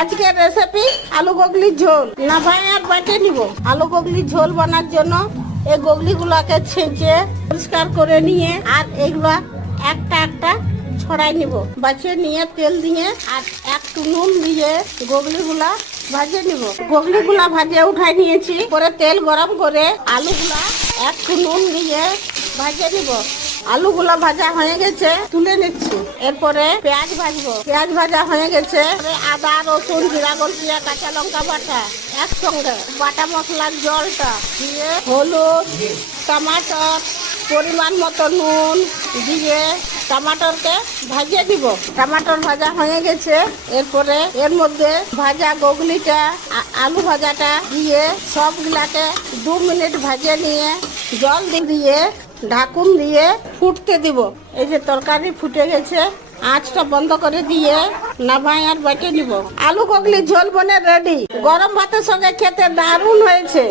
আজকের রেসিপি আলু গগলির ঝোল। না ভাই আর বেটে নিব। আলু গগলির ঝোল বানার জন্য এই গগলিগুলোকে ছেঁচে পরিষ্কার করে নিয়ে আর এগুলা একটা একটা ছড়াই নিব। বাছিয়ে নিয়ে তেল দিয়ে আর একটু নুন দিয়ে গগলিগুলা ভাজে নিব। গগলিগুলা ভাজে উঠাই নিয়েছি। পরে তেল গরম করে আলুগুলা একটু নুন দিয়ে ভাজে নিব। আলুগুলা ভাজা হয়ে গেছে, তুলে নিচ্ছি। এরপরে পেঁয়াজ ভাজবো। পেঁয়াজ ভাজা হয়ে গেছে, আদা রসুন জিরা গলপিয়া কাঁচা লঙ্কা বাটা একসঙ্গে বাটা মশলার জলটা দিয়ে হলুদ টমাটর পরিমাণ মতো নুন দিয়ে টমাটরকে ভাজিয়ে দিব। টমাটর ভাজা হয়ে গেছে, এরপরে এর মধ্যে ভাজা গগলিটা আলু ভাজাটা দিয়ে সবগুলাকে 2 মিনিট ভাজে নিয়ে জল দিয়ে ঢাকুন দিয়ে ফুটতে দিব। এই যে তরকারি ফুটে গেছে, আঁচটা বন্ধ করে দিয়ে নামাই আর বেটে নিব। আলু গগলি ঝোল বনে রেডি। গরম ভাতের সঙ্গে খেতে দারুণ হয়েছে।